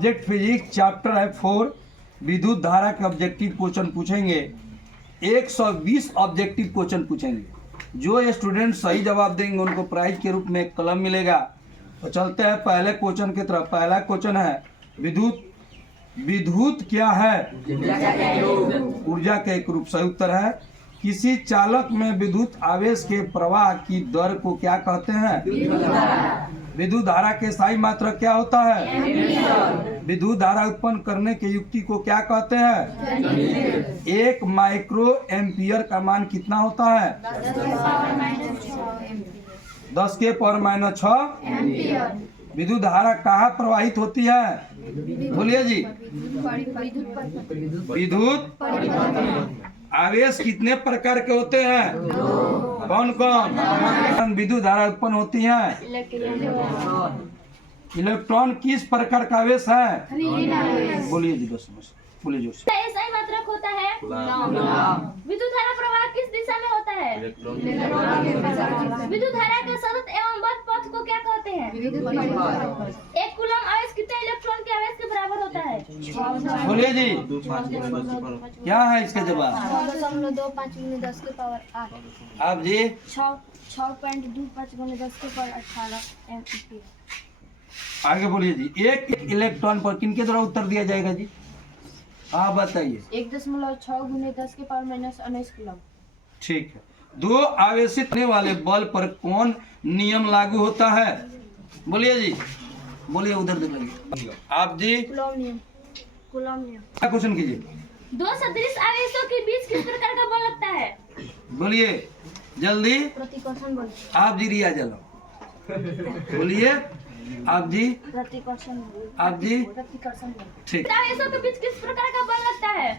Subject physics chapter है 4 विद्युत धारा के ऑब्जेक्टिव क्वेश्चन पूछेंगे। 120 ऑब्जेक्टिव क्वेश्चन पूछेंगे। जो स्टूडेंट सही जवाब देंगे उनको प्राइज के रूप में एक कलम मिलेगा। तो चलते हैं पहले क्वेश्चन की तरफ। पहला क्वेश्चन है विद्युत क्या है? ऊर्जा का एक रूप। सही उत्तर है। किसी चालक में विद्युत आवेश के प्रवाह की दर को क्या कहते हैं? विद्युत धारा के स्थायी मात्रक क्या होता है? विद्युत धारा उत्पन्न करने के युक्ति को क्या कहते हैं? 1 माइक्रो एम्पियर का मान कितना होता है? 10 के पावर -6 विद्युत धारा कहाँ प्रवाहित होती है? बोलिए जी। विद्युत आवेश कितने प्रकार के होते हैं? कौन कौन? विद्युत धारा उत्पन्न होती है। इलेक्ट्रॉन किस प्रकार का आवेश है? बोलिए जी दोस्तों, बोलिए जोर से। सही मात्रक होता है। विद्युत धारा प्रवाह किस दिशा में होता है? विद्युत धारा के सतत एवं बद्ध पथ को क्या कहते हैं? 1 कूलम आवेश कितने इलेक्ट्रॉन के आवेश के बराबर होता है? बोलिए जी। क्या है इसका जवाब? 6.25 × 10 के पावर 8। आप जी? 6.25 × 10 के पावर 18 एम्पीयर। आगे बोलिए जी। एक इलेक्ट्रॉन पर किनके द्वारा उत्तर दिया जाएगा जी? आप बताइए। 1.6 × 10 के पावर -19 कूलम। ठीक है। 2 आवेशित होने वाले बल पर कौन नियम लागू होता है? बोलिए जी। बोलिए, उधर देखिए। आप जी? कूलम नियम। क्या क्वेश्चन कीजिए। 2 सदृश आवेशों के बीच किस प्रकार का बल लगता है? बोलिए जल्दी। प्रतिकर्षण बल। आप जी रिया जलो। बोलिए आप जी। प्रतिकर्षण बल। आप जी? प्रतिकर्षण बल। ठीक। आवेशों के बीच किस प्रकार का बल लगता है?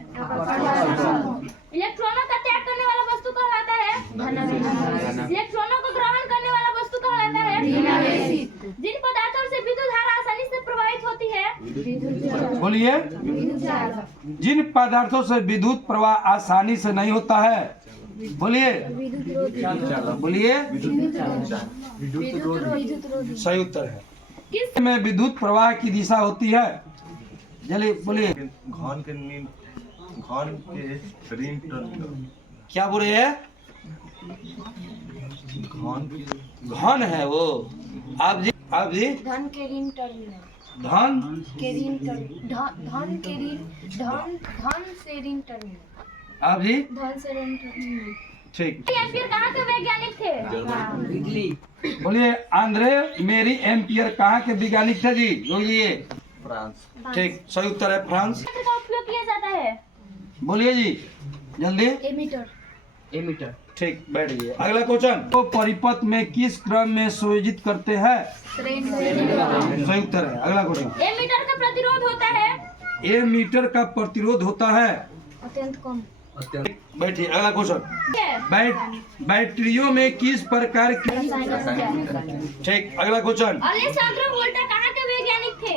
इलेक्ट्रॉनों का त्याग करने वाला वस्तु कहलाता है। इलेक्ट्रॉनों को ग्रहण करने वाला वस्तु कहलाता है। जिन पदार्थों से विद्युत धारा आसानी से प्रवाहित होती है। बोलिए। जिन पदार्थों से विद्युत प्रवाह आसानी से नहीं होता है। बोलिए। बोलिए। सही उत्तर है। किस में विद्युत प्रवाह की दिशा होती है? चलिए बोलिए। घन के ऋण टर्मिनल। क्या बोल रहे हैं? घन है वो। आप जी? आप जी? धन के ऋण टर्मिनल। धन के ऋण धन के ऋण धन से ऋण टर्मिनल। आप जी? धन से ऋण टर्मिनल। ठीक। एम्पियर कहाँ के वैज्ञानिक थे? बोलिए। आंद्रे मेरी एम्पियर कहाँ के वैज्ञानिक थे जी? बोलिए। फ्रांस। ठीक। सही उत्तर है फ्रांस। यंत्र का उपयोग किया जाता है। बोलिए जी जल्दी। एमीटर। ठीक, बैठिए। अगला क्वेश्चन। तो परिपथ में किस क्रम में संयोजित करते हैं? सही उत्तर है। अगला क्वेश्चन। एमीटर का प्रतिरोध होता है। एमीटर का प्रतिरोध होता है। अत्यंत कम। बैठिए। अगला क्वेश्चन। बैटरियों में किस प्रकार की। ठीक। अगला क्वेश्चन। अलेसांद्रो वोल्टा कहाँ के वैज्ञानिक थे?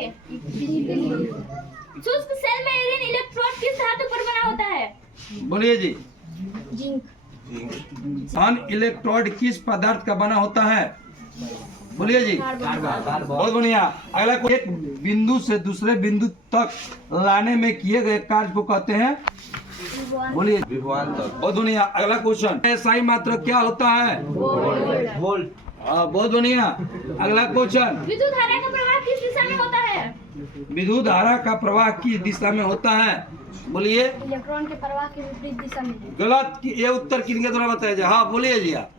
शुष्क सेल में ऋण इलेक्ट्रोड किस धातु पर बना होता है? बोलिए जी। जिंक। धन इलेक्ट्रोड किस पदार्थ का बना होता है? बोलिए जी। बहुत बढ़िया। अगला को एक बिंदु से दूसरे बिंदु तक लाने में किए गए कार्य को कहते हैं? बोलिए। विभवांतर। बहुत बढ़िया। अगला क्वेश्चन। SI मात्रक क्या होता है? वोल्ट। बहुत बढ़िया। अगला क्वेश्चन। विद्युत धारा का प्रवाह किस दिशा में होता है? विद्युत धारा का प्रवाह किस दिशा में होता है? बोलिए। इलेक्ट्रॉन के प्रवाह के विपरीत दिशा में। गलत। ये उत्तर किनके द्वारा बताया जाए? हाँ बोलिए जी। आप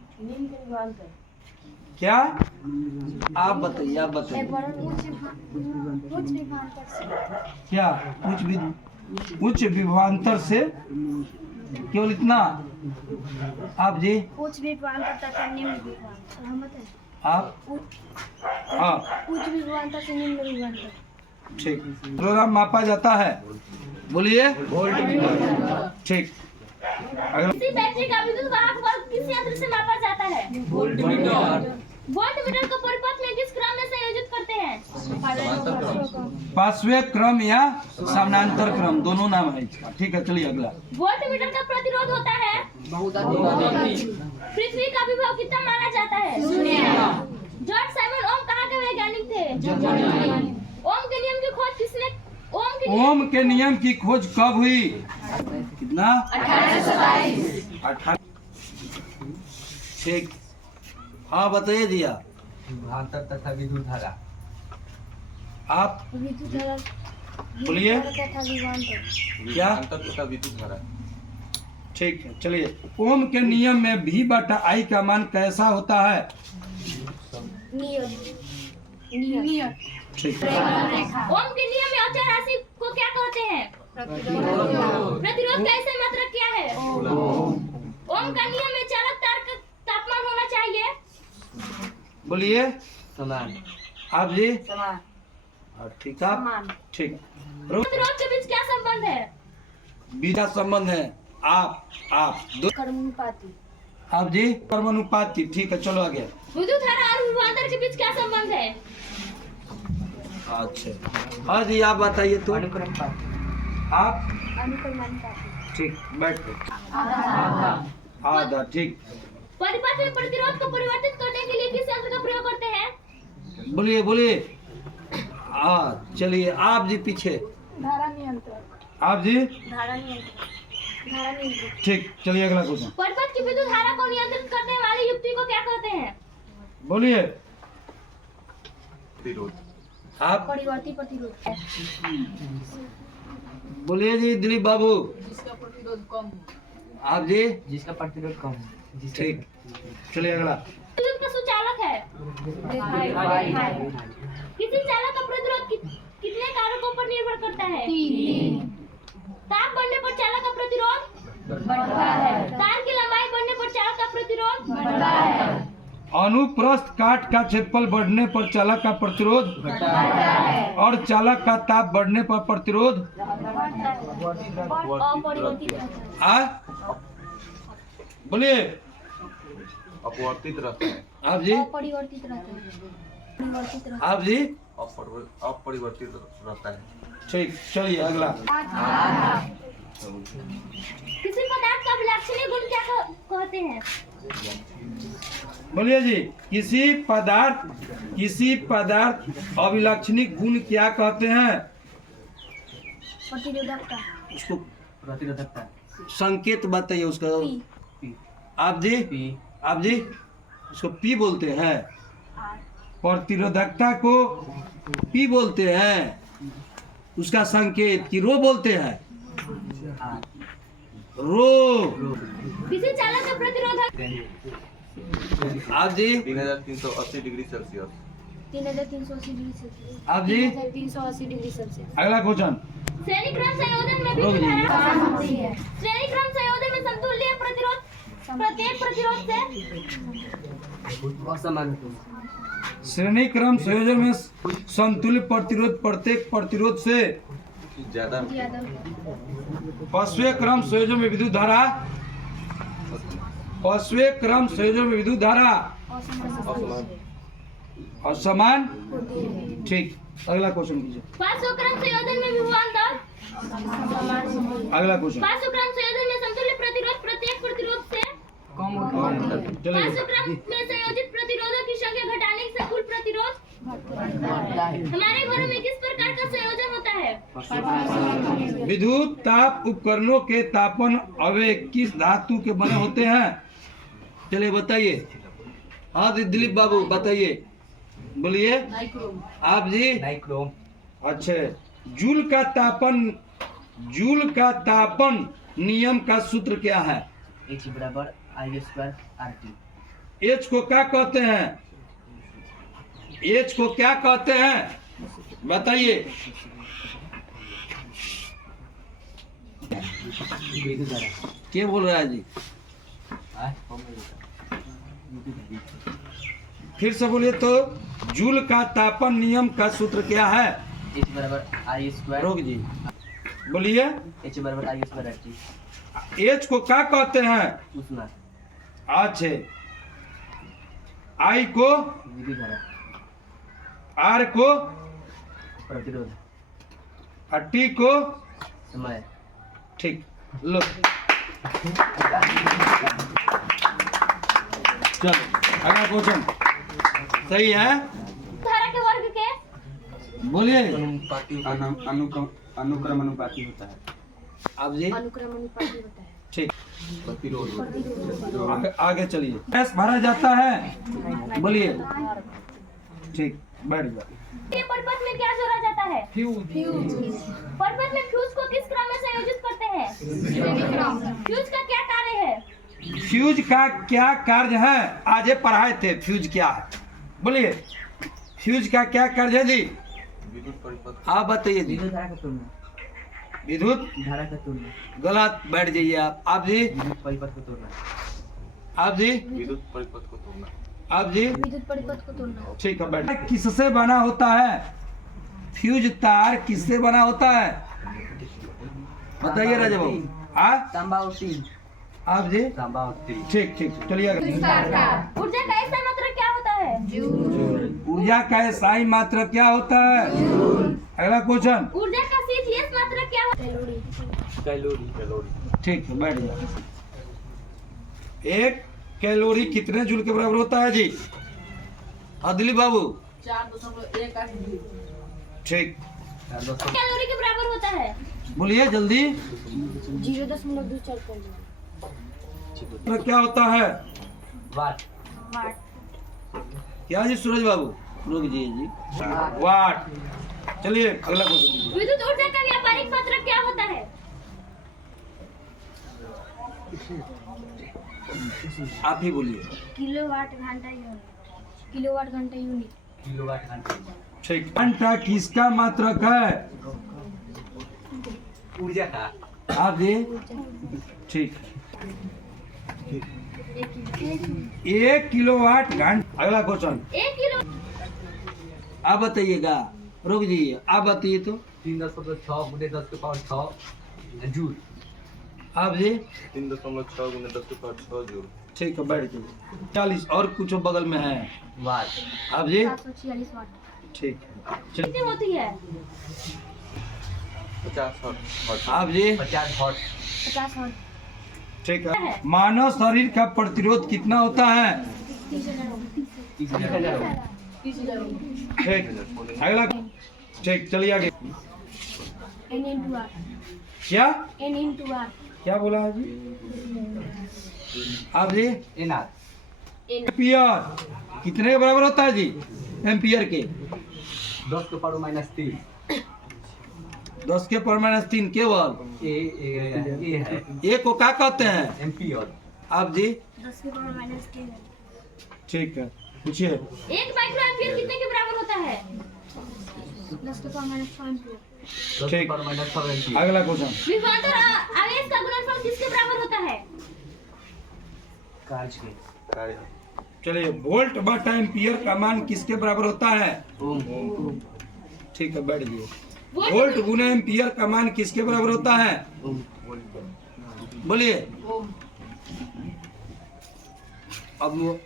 क्या? आप बताइए। आप बताइए क्या? उच्च विभवांतर से केवल इतना। आप जी? उच्च विभवांतर तथा निम्न विभवांतर। सहमत है आप? हाँ। उच्च विभवांतर से निम्न विभवांतर। ठीक। प्रोग्राम मापा जाता है। बोलिए। ठीक। इसी बैटरी का विद्युत वाहक बल किस यंत्र से मापा जाता है? वोल्टमीटर को परिपथ में किस क्रम में संयोजित करते हैं? पांचवें क्रम या समानांतर क्रम, दोनों नाम है इसका। ठीक है, चलिए अगला। वोल्टमीटर का प्रतिरोध होता है पृथ्वी का विभव कितना माना जाता है? जॉर्ज साइमन ओम कहाँ के वैज्ञानिक थे? ओम के नियम की खोज किसने ओम के नियम की खोज कब हुई? कितना? 1827। ठीक। हाँ बताइए दिया। भांतर तथा विद्युत धारा। आप विद्युत धारा बोलिए। तथा विभवांतर। क्या? भांतर तथा विद्युत धारा। ठीक है चलिए। ओम के नियम में V/I का मान कैसा होता है? नियत। ठीक। ओम के नियम में अचर राशि को क्या कहते हैं? प्रतिरोध का ऐसे मात्रक क्या है? ओम का नियम में चालक तार का तापमान होना चाहिए। बोलिए। समान। आप जी? समान। ठीक आप? ठीक। प्रतिरोध के बीच क्या संबंध है? बीजा संबंध है। आप दो। कर्मानुपाती। आप जी? कर्मानुपाती। ठीक है चलो आगे। विद्युत धारा और विभवांतर के बीच क्या संबंध है? अच्छा हाँ जी आप बताइए तो। आप? अनुक्रमानुपाती। ठीक बैठ। आधा। ठीक। परिपथ में प्रतिरोध को परिवर्तित करने के लिए किस यंत्र का प्रयोग करते हैं? बोलिए। चलिए आप जी पीछे। धारा नियंत्रक। आप जी? धारा नियंत्रक। ठीक चलिए अगला क्वेश्चन। परिपथ की विद्युत धारा को नियंत्रित करने वाली युक्ति को क्या कहते हैं? बोलिए। प्रतिरोध। आप? परिवर्ती प्रतिरोध। बोलिए जी दिलीप बाबू। जिसका प्रतिरोध कम हो। आप जी? जिसका प्रतिरोध कम हो। ठीक चलिए अगला। विद्युत का सुचालक है। किसी चालक का प्रतिरोध कितने कारकों पर निर्भर करता है? ताप बढ़ने पर चालक का प्रतिरोध बढ़ता है। तार की लंबाई बढ़ने पर चालक का प्रतिरोध बढ़ता है। अनुप्रस्थ काट का क्षेत्रफल बढ़ने पर चालक का प्रतिरोध बढ़ता है। और चालक का ताप बढ़ने पर प्रतिरोध अपरिवर्तित रहता है। बोलिए। अपवर्तित रहता है। आप जी? अपरिवर्तित रहता है। परिवर्तित रहता आप जी? अपरिवर्तित रहता है। ठीक चलिए अगला। किसी पदार्थ का अभिलक्षणीय गुण क्या कहते हैं? बोलिए जी। किसी पदार्थ अभिलक्षणिक गुण क्या कहते हैं? प्रतिरोधकता। उसको प्रतिरोधकता। संकेत बताइए उसका। पी। आप जी? आप जी? उसको पी बोलते हैं। प्रतिरोधकता को पी बोलते हैं। उसका संकेत की रो बोलते हैं। रो। किसी चालक का प्रतिरोधक आप जी? 3380 डिग्री सेल्सियस। 3380 degree Celsius. आप जी? 380 डिग्री सेल्सियस। अगला क्वेश्चन। श्रेणी क्रम संयोजन में विद्युत धारा श्रेणी क्रम संयोजन में समतुल्य प्रतिरोध प्रत्येक प्रतिरोध से असमान। श्रेणी क्रम संयोजन में समतुल्य प्रतिरोध प्रत्येक प्रतिरोध से ज्यादा। पांचवें क्रम संयोजन में विद्युत धारा असमान। ठीक अगला क्वेश्चन कीजिए। पांचवें क्रम संयोजन में विभवांतर अगला क्वेश्चन। पांचवें क्रम संयोजन में समतुल्य प्रतिरोध प्रत्येक प्रतिरोध से चलिए पांचवें क्रम में संयोजित प्रतिरोधों की संख्या घटाने से कुल प्रतिरोध हमारे घरों में किस प्रकार का संयोजन होता है? विद्युत ताप उपकरणों के तापन अवयव किस धातु के बने होते हैं? चलिए बताइए। हाँ दिलीप बाबू बताइए। बोलिए। आप जी? नाइक्रोम। अच्छा जूल का तापन नियम का सूत्र क्या है? H बराबर I² RT। एच को क्या कहते हैं? एच को क्या कहते हैं बताइए। विद्युत धारा। क्या बोल रहा है जी? फिर से बोलिए तो। जूल का तापन नियम का सूत्र क्या है? H बराबर I²। रोक जी बोलिए। H बराबर I² RT। एच को क्या कहते हैं? उष्मा। अच्छे आई को विद्युत धारा। आर को प्रतिरोध। और टी को समय। ठीक लो चलो अगला क्वेश्चन। सही है। धारा के वर्ग के बोलिए अनुक्रम अनुपाती होता है। आप जी अनुक्रम अनुपाती होता है। ठीक, प्रतिरोध आगे चलिए। गैस भरा जाता है, बोलिए। ठीक, बैठ जाओ। ये पर्पस में क्या जोड़ा जाता है? फ्यूज पर्पस में फ्यूज को किस क्रम में संयोजित करते हैं? फ्यूज का क्या कार्य है? फ्यूज का क्या कार्य है? आज ये पढ़ाए थे फ्यूज क्या है, बोलिए। फ्यूज का क्या कार्य है जी? विद्युत परिपथ आप बताइए जी। विद्युत धारा का तुलना। विद्युत धारा का तुलना। गलत, बैठ जाइए आप जी। विद्युत परिपथ को तोड़ना। आप जी विद्युत परिपथ को तोड़ना। आप जी विद्युत परिपथ को तोड़ना। ठीक है, बैठ। किससे बना होता है? फ्यूज तार किससे बना होता है? बताइए राजा बाबू। तांबा और तीन। आप जी तांबा और तीन। ठीक ठीक, चलिए आगे। ऊर्जा का ऐसा मात्रा क्या होता है? ऊर्जा का SI मात्रा क्या होता है? अगला क्वेश्चन। ऊर्जा का CGS मात्रा क्या होता है? कैलोरी। ठीक है, बैठ जाओ। एक कैलोरी कितने जूल के बराबर होता है जी? अदली बाबू 4.18 जूल। ठीक, कैलोरी के बराबर होता है? बोलिए जल्दी। 0.24 तो क्या होता है? वाट। क्या जी सूरज बाबू? रुक जाइए जी। वाट। चलिए अगला क्वेश्चन। विद्युत ऊर्जा का व्यापारिक मात्रा क्या होता है? आप ही बोलिए। किलोवाट घंटा यूनिट। किलोवाट घंटा यूनिट। किलोवाट घंटा। ठीक, घंटा किसका मात्रक है? ऊर्जा का। आप जी ठीक। 1 किलोवाट घंटा। अगला क्वेश्चन 1 किलो। आप बताइएगा। रुक जाइए, आप बताइए तो। 3.6 गुणे 10⁶ जूल। आप जी 3.6 गुने 10⁶ जूल। ठीक है, बैठ जाइए। 40 और कुछ बगल में है। वाट। आप जी 746 वाट। ठीक। कितनी होती है? 50 हर्ट्ज। आप जी 50 हॉट। 50 वाट। ठीक है। मानव शरीर का प्रतिरोध कितना होता है? 30,000। ठीक, अगला। ठीक, चलिए आगे। N into R। क्या N into R। क्या बोला है जी? आप जी एनआर। एम्पियर कितने के बराबर होता है जी? एम्पियर के 10⁻³ 10 के पर -3 केवल। ए है ए को क्या कहते हैं? एम्पियर। आप जी 10 के पावर -3 है। ठीक है, पूछिए। 1 माइक्रो एम्पियर कितने के बराबर होता है? 10 के पावर -6 एम्पियर। 10⁻⁶ एम्पियर। अगला क्वेश्चन। विभवांतर आवेश का गुणनफल किसके बराबर होता है? कार्य के। कार्य चलिए, वोल्ट बटा एम्पियर का मान किसके बराबर होता है? ओम। ठीक है, बैठ जाइए। वोल्ट गुना एम्पियर का मान किसके बराबर होता है? बोलिए। अब वो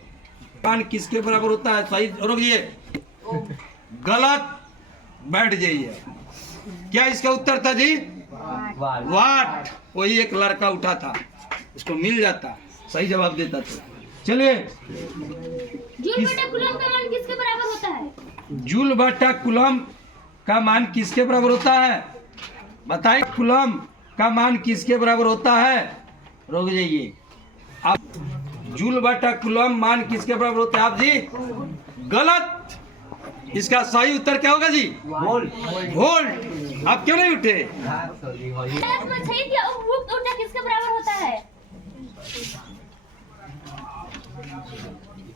मान किसके बराबर होता है? सही, रुकिए। गलत, बैठ जाइए। क्या इसका उत्तर था जी? वाट। वाट। वही एक लड़का उठा था, उसको मिल जाता, सही जवाब देता था। चलिए, जूल बटा कूलम का मान किसके बराबर होता है? जूल बटा कूलम का मान किसके बराबर होता है? बताइए, कूलम का मान किसके बराबर होता है? रुक जाइए। आप जूल बटा कूलम मान किसके बराबर होता है? आप जी गलत। इसका सही उत्तर क्या होगा जी? वोल्ट। वोल्ट। आप क्यों नहीं उठे? क्षयित या उपभोग ऊर्जा किसके बराबर होता है?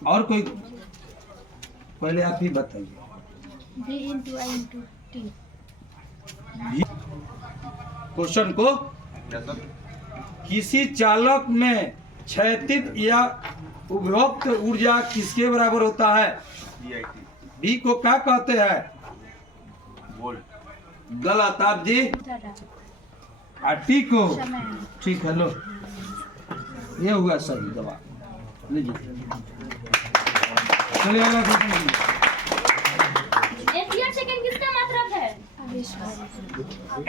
और कोई? पहले आप ही बताइए। V into I into T। Question को, क्या सर? किसी चालक में क्षैतिज या उपभोक्त ऊर्जा किसके बराबर होता है? VIT बी को क्या कहते हैं? वोल्ट। गलत। आप जी टी को। ठीक है, लो, ये हुआ सही जवाब। लीजिए, चलिए अगला क्वेश्चन। एम्पियर सेकंड किसका मात्रक है?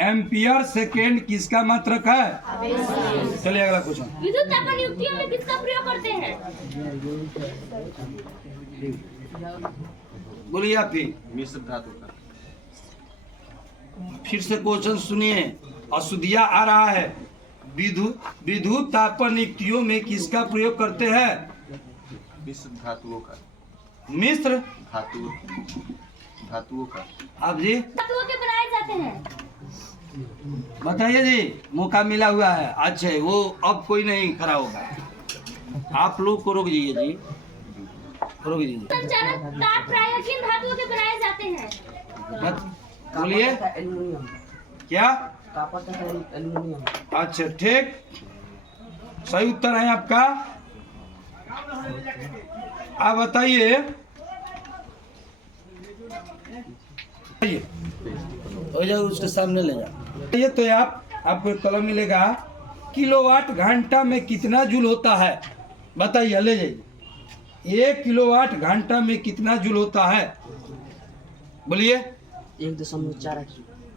एम्पियर सेकेंड किसका मात्रक है? चलिए अगला क्वेश्चन। विद्युत तापन युक्तियों में किसका प्रयोग करते हैं? बोलिए आप ही। मिश्र धातु का। फिर से क्वेश्चन सुनिए। अशुद्धिया आ रहा है। विद्युत तापन युक्तियों में किसका प्रयोग करते हैं? मिश्र धातुओं का। मिश्र धातुओं का। आप जी धातुओं के बनाए जाते हैं। बताइए जी, मौका मिला हुआ है। अच्छा, वो अब कोई नहीं खड़ा होगा। आप लोग को रोक दीजिए जी, रोक दीजिए। संचालक तार प्रायः किन धातुओं के बनाए जाते हैं? बोलिए क्या? एल्युमिनियम। अच्छा ठीक, सही उत्तर है आपका। आप बताइए, हो जाओ उसके सामने ले जाओ। ये तो आपको एक कलम मिलेगा। किलोवाट घंटा में कितना जूल होता है? बताइए, ले जाइए। 1 किलोवाट घंटा में कितना जूल होता है? बोलिए। 1.4।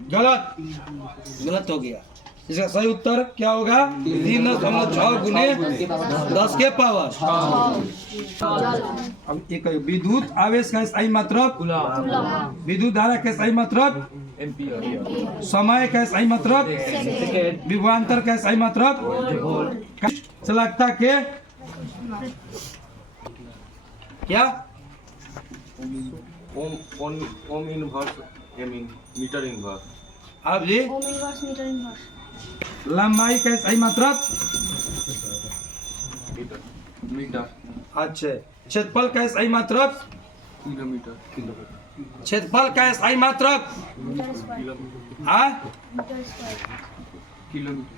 गलत हो गया। इसका सही उत्तर क्या होगा? 3.6 गुने 10 के पावर। अब एक विद्युत आवेश का सही मात्रक, विद्युत धारा का सही मात्रक, समय का सही मात्रक, विभवांतर का सही मात्रक, चालकता के क्या? Ohm inverse metre inverse. आप जी ओम इनवर्स मीटर इनवर्स। लंबाई का सही मात्रक, मीटर। अच्छा क्षेत्रफल का सही मात्रक, किलोमीटर। क्षेत्रफल का सही मात्रक, मीटर स्क्वायर। हाँ मीटर स्क्वायर। किलोमीटर।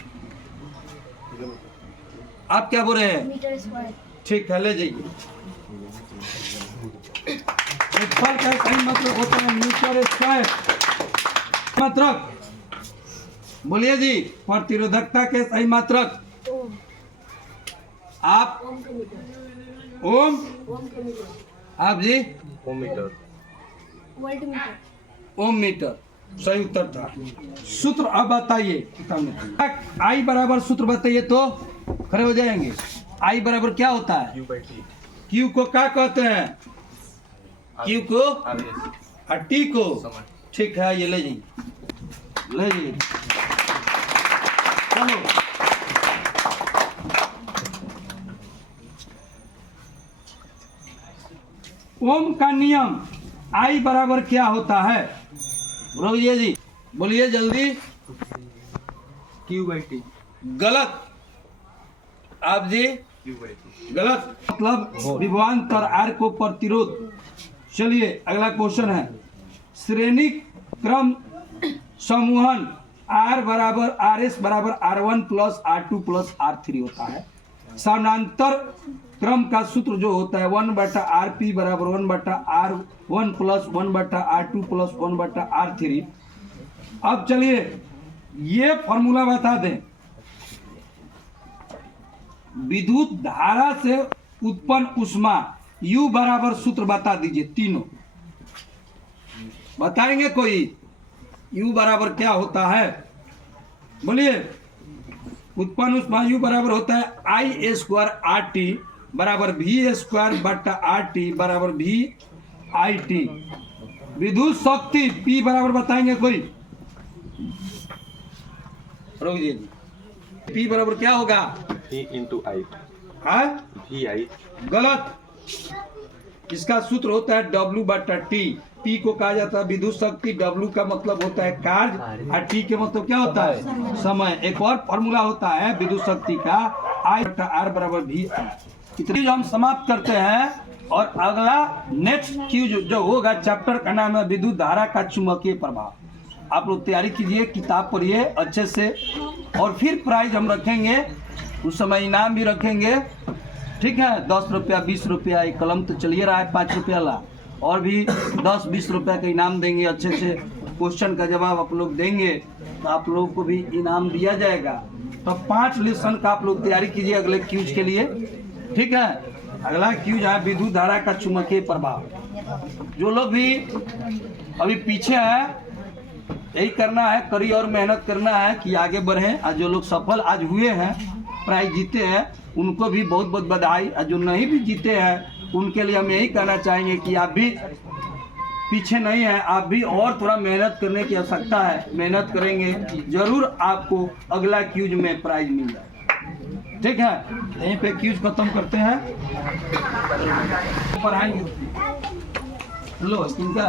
आप क्या बोल रहे हैं? Metre square. ठीक है, ले जाइए। क्षेत्रफल का सही मात्रक होता है मीटर स्क्वायर। मात्रक बोलिए जी। प्रतिरोधकता के सही मात्रक ओम। आप ओम। आप जी ohm meter. Volt meter. Ohm meter सही उत्तर था। सूत्र अब बताइए। आई बराबर सूत्र बताइए तो खड़े हो जाएंगे। आई बराबर क्या होता है? Q/T। क्यू को क्या कहते हैं? क्यू को आवेश। और टी को। समय। ठीक है, ये ले जाइए, ले जाइए। चलो ओम का नियम आई बराबर क्या होता है? रोहिए जी बोलिए जल्दी। Q/T। गलत। आप जी Q/T। गलत। मतलब विभवांतर आर को प्रतिरोध। चलिए अगला क्वेश्चन है। श्रेणी क्रम समूहन R बराबर RS बराबर R1 plus R2 plus R3 होता है। समानांतर क्रम का सूत्र जो होता है 1/RP बराबर 1/R1 plus 1/R2 plus 1/R3। अब चलिए ये फॉर्मूला बता दें। विद्युत धारा से उत्पन्न ऊष्मा U बराबर सूत्र बता दीजिए। तीनों बताएंगे कोई? U बराबर क्या होता है? बोलिए। उत्पन्न ऊष्मा U बराबर होता है I² RT बराबर V² बट्टा RT बराबर VIT। विद्युत शक्ति P बराबर बताएंगे कोई? रोक दीजिए। P बराबर क्या होगा? V/I। हाँ VI। गलत। इसका सूत्र होता है W/T। P को कहा जाता है विद्युत शक्ति। W का मतलब होता है कार्य और T के मतलब क्या होता है? समय। एक और फॉर्मूला होता है विद्युत शक्ति का I/R बराबर VI। इतनी हम समाप्त करते हैं। और अगला नेक्स्ट क्यूज जो होगा चैप्टर का नाम है विद्युत धारा का चुंबकीय प्रभाव। आप लोग तैयारी कीजिए, किताब पढ़िए अच्छे से। और फिर प्राइज हम रखेंगे, उस समय इनाम भी रखेंगे। ठीक है, 10 रुपया 20 रुपया। एक कलम तो चलिए रहा है 5 रुपया ला, और भी 10-20 रुपया का इनाम देंगे। अच्छे से क्वेश्चन का जवाब आप लोग देंगे तो आप लोगों को भी इनाम दिया जाएगा। तो 5 लेसन का आप लोग तैयारी कीजिए अगले क्यूज के लिए। ठीक है, अगला क्यूज है विद्युत धारा का चुंबकीय प्रभाव। जो लोग भी अभी पीछे हैं यही करना है, करिए और मेहनत करना है कि आगे बढ़ें। और जो लोग सफल आज हुए हैं, प्राइज जीते हैं, उनको भी बहुत बहुत बधाई। और जो नहीं भी जीते हैं उनके लिए हम यही कहना चाहेंगे कि आप भी पीछे नहीं है, आप भी और थोड़ा मेहनत करने की आवश्यकता है। मेहनत करेंगे जरूर आपको अगला क्यूज में प्राइज मिल जाएगा। ठीक है, यहीं पे क्यूज खत्म करते हैं। पढ़ाएंगे लो इनका